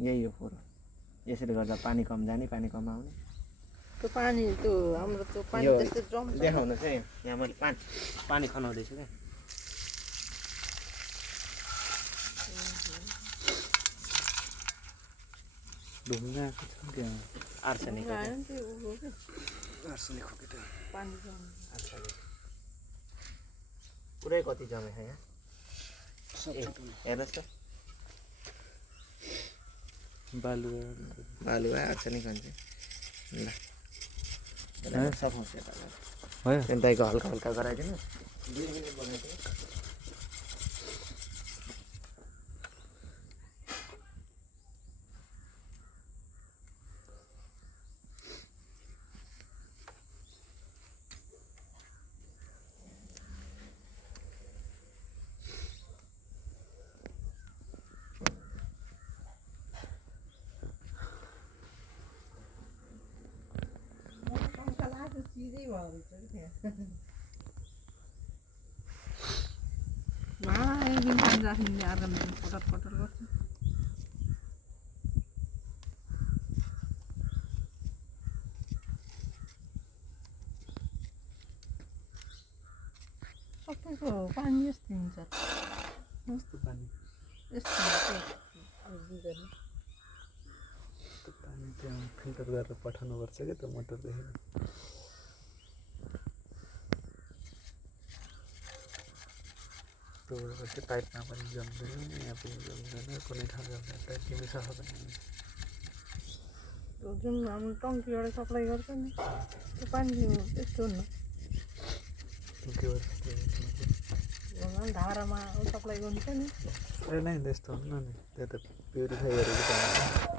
यही हो कुरो। यसले गर्दा पानी कम जाने, पानी कम आउने। त्यो पानी त्यो हाम्रो त्यो पानी यो त्यस्तो जम्छ देखाउनु चाहिँ यहाँ मैले पानी खनाउँदैछु क्या। ढुङ्गा आएको छ त्यहाँ आर्सेनिक हो आयो नि त्यो उ के आर्सेनिक हो कि त्यो पानी जम्छ आर्सेनिक पुरै कति जमेछ यहाँ। ए हेर्नुहोस् त बालुवा आर्सेनिक भन्छ ल सफाउँछ यता भयो दाइको हल्का हल्का गराइदिनु 2 मिनट बनाइदिनु। चिजै भयो रहेछ कि त्यहाँ एक दिन पानी राख्ने अर्को दिन पटर पटर गर्छ। सबैको पानी यस्तै हुन्छ कस्तो पानी यस्तो हुन्छ त्यो पानी त्यहाँ फिल्टर गरेर पठाउनुपर्छ क्या त्यो मोटरदेखि त्यो चाहिँ पाइपमा पनि जम्दैन यहाँ पनि जम्दैन कुनै ठाउँ जम्दैन पाइप तिमी सफा पनि त्यो जुन हाम्रो टङ्कीबाट सप्लाई गर्छ नि त्यो पानी त्यस्तो हुन्न के भन्छ धारामा सप्लाई गर्नु छ नि ए नै त्यस्तो हुन्न नि त्यो त प्युरिफाई गरेको पानी